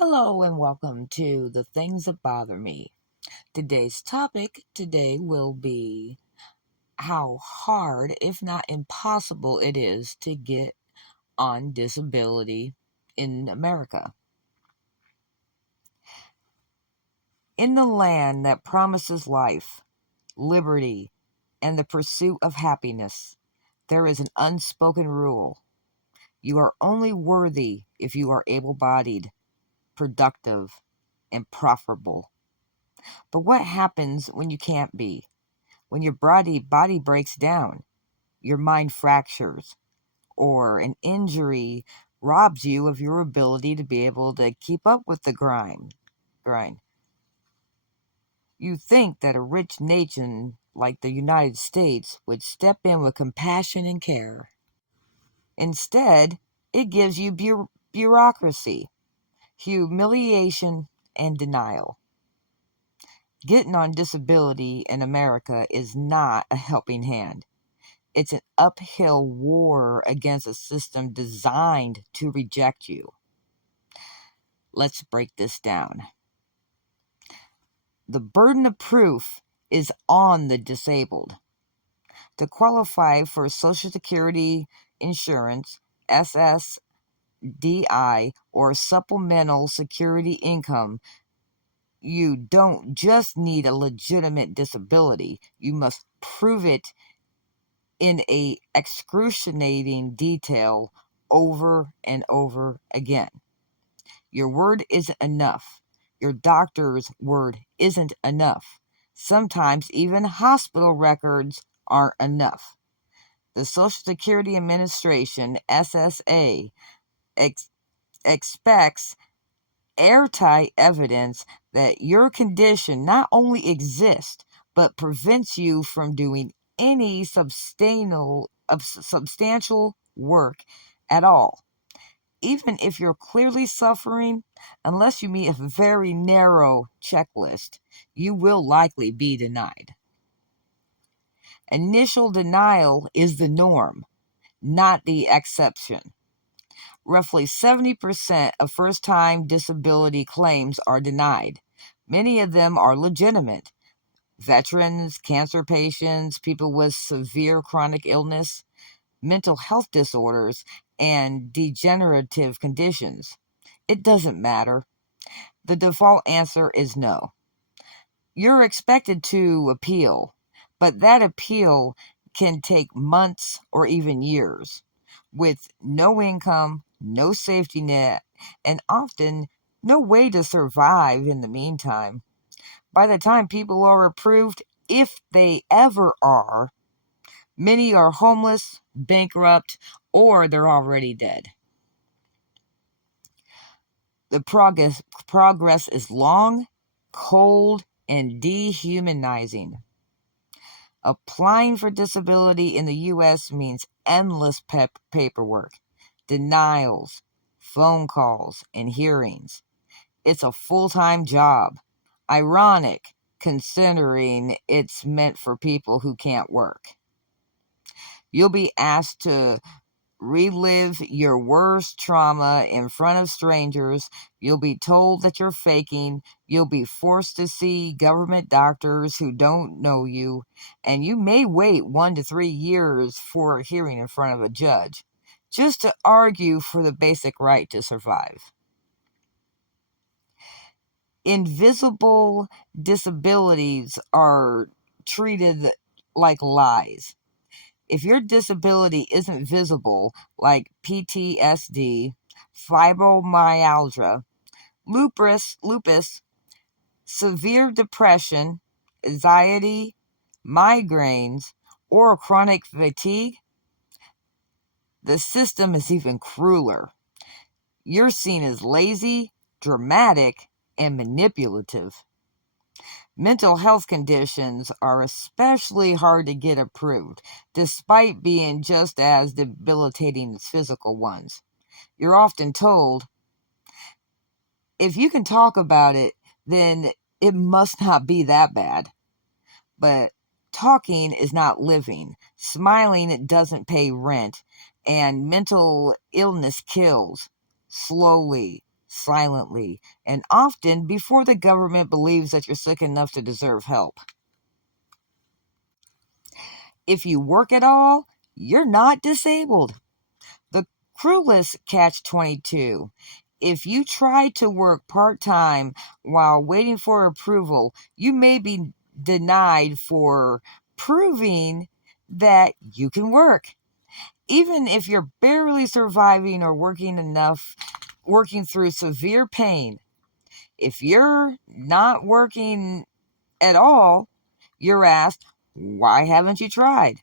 Hello and welcome to The Things That Bother Me. Today's topic will be how hard, if not impossible, it is to get on disability in America. In the land that promises life, liberty, and the pursuit of happiness, there is an unspoken rule. You are only worthy if you are able bodied, productive, and profitable. But what happens when you can't be? When your body breaks down, your mind fractures, or an injury robs you of your ability to be able to keep up with the grind. You think that a rich nation like the United States would step in with compassion and care. Instead, it gives you bureaucracy, humiliation, and denial. Getting on disability in America is not a helping hand. It's an uphill war against a system designed to reject you. Let's break this down. The burden of proof is on the disabled. To qualify for Social Security insurance, SSDI, or supplemental security income, you don't just need a legitimate disability. You must prove it in a excruciating detail over and over again. Your word isn't enough. Your doctor's word isn't enough. Sometimes even hospital records aren't enough. The Social Security Administration, SSA, expects airtight evidence that your condition not only exists, but prevents you from doing any substantial work at all. Even if you're clearly suffering, unless you meet a very narrow checklist, you will likely be denied. Initial denial is the norm, not the exception. Roughly 70% of first-time disability claims are denied. Many of them are legitimate. Veterans, cancer patients, people with severe chronic illness, mental health disorders, and degenerative conditions. It doesn't matter. The default answer is no. You're expected to appeal, but that appeal can take months or even years. With no income, no safety net, and often no way to survive in the meantime. By the time people are approved, if they ever are, many are homeless, bankrupt, or they're already dead. The progress is long, cold, and dehumanizing. Applying for disability in the U.S. means endless paperwork, denials, phone calls, and hearings. It's a full-time job. Ironic, considering it's meant for people who can't work. You'll be asked to relive your worst trauma in front of strangers. You'll be told that you're faking. You'll be forced to see government doctors who don't know you. And you may wait 1 to 3 years for a hearing in front of a judge just to argue for the basic right to survive. Invisible disabilities are treated like lies. If your disability isn't visible, like PTSD, fibromyalgia, lupus, severe depression, anxiety, migraines, or chronic fatigue, the system is even crueler. You're seen as lazy, dramatic, and manipulative. Mental health conditions are especially hard to get approved, despite being just as debilitating as physical ones. You're often told, if you can talk about it, then it must not be that bad. But talking is not living. Smiling doesn't pay rent. And mental illness kills slowly, silently, and often before the government believes that you're sick enough to deserve help. If you work at all, you're not disabled. The cruelest catch-22. If you try to work part-time while waiting for approval, you may be denied for proving that you can work. Even if you're barely surviving or working through severe pain, if you're not working at all, you're asked, why haven't you tried?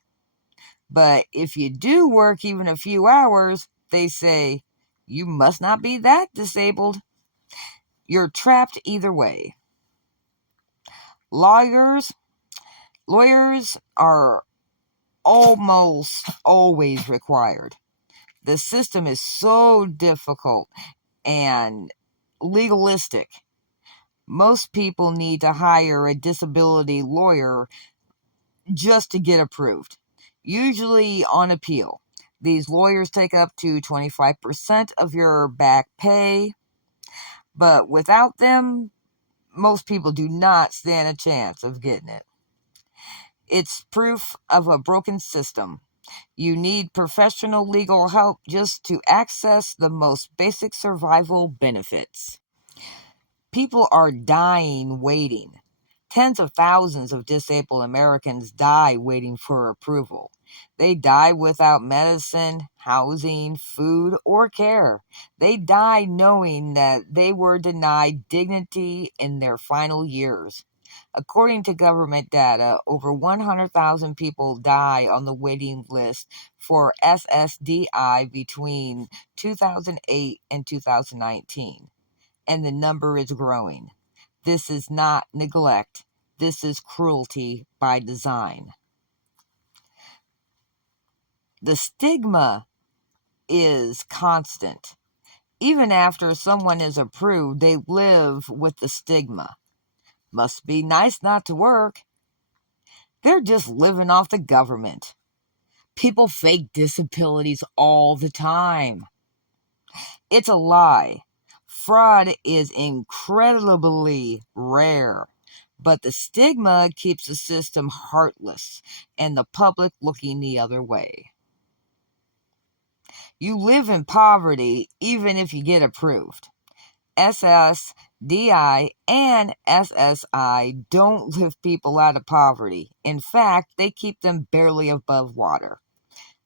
But if you do work even a few hours, they say, you must not be that disabled. You're trapped either way. Lawyers are almost always required. The system is so difficult and legalistic. Most people need to hire a disability lawyer just to get approved, usually on appeal. These lawyers take up to 25% of your back pay, but without them, most people do not stand a chance of getting it. It's proof of a broken system. You need professional legal help just to access the most basic survival benefits. People are dying waiting. Tens of thousands of disabled Americans die waiting for approval. They die without medicine, housing, food, or care. They die knowing that they were denied dignity in their final years. According to government data, over 100,000 people die on the waiting list for SSDI between 2008 and 2019, and the number is growing. This is not neglect. This is cruelty by design. The stigma is constant. Even after someone is approved, they live with the stigma. Must be nice not to work. They're just living off the government. People fake disabilities all the time. It's a lie. Fraud is incredibly rare, but the stigma keeps the system heartless and the public looking the other way. You live in poverty even if you get approved. SSDI and SSI don't lift people out of poverty. In fact, they keep them barely above water.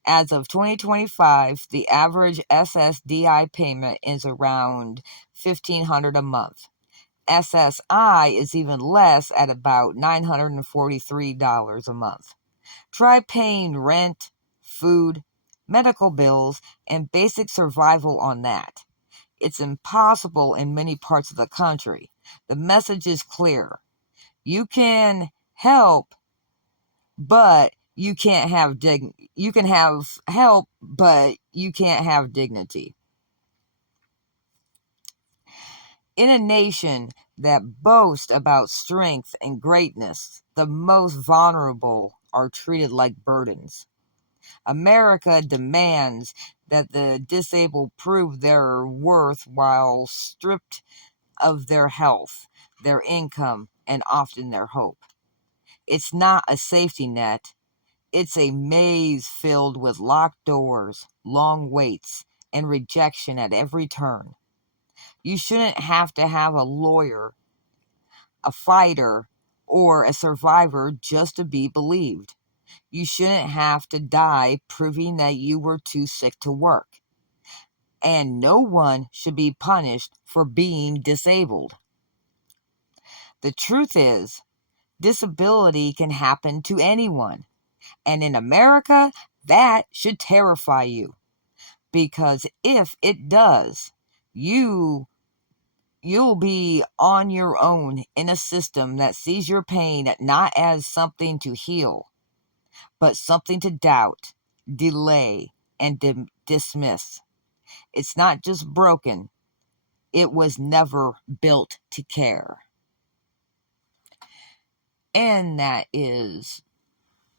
As of 2025, the average SSDI payment is around $1,500 a month. SSI is even less at about $943 a month. Try paying rent, food, medical bills, and basic survival on that. It's impossible in many parts of the country. The message is clear. You can help, but you can't have you can have help, but you can't have dignity. In a nation that boasts about strength and greatness, the most vulnerable are treated like burdens. America demands that the disabled prove their worth while stripped of their health, their income, and often their hope. It's not a safety net. It's a maze filled with locked doors, long waits, and rejection at every turn. You shouldn't have to have a lawyer, a fighter, or a survivor just to be believed. You shouldn't have to die proving that you were too sick to work. And no one should be punished for being disabled. The truth is, disability can happen to anyone. And in America, that should terrify you. Because if it does, you'll be on your own in a system that sees your pain not as something to heal, but something to doubt, delay, and dismiss. It's not just broken, it was never built to care. And that is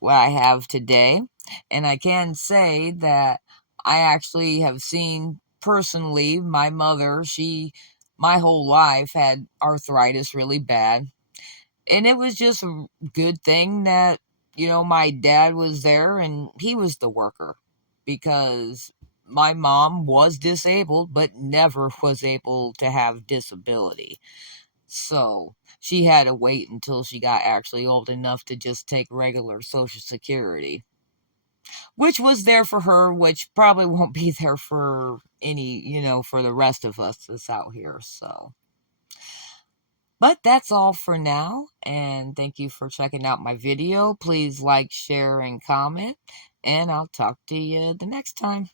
what I have today. And I can say that I actually have seen personally, my mother, my whole life had arthritis really bad. And it was just a good thing that, my dad was there and he was the worker, because my mom was disabled but never was able to have disability. So she had to wait until she got actually old enough to just take regular Social Security, which was there for her, which probably won't be there for for the rest of us that's out here. So, but that's all for now, and thank you for checking out my video. Please like, share, and comment, and I'll talk to you the next time.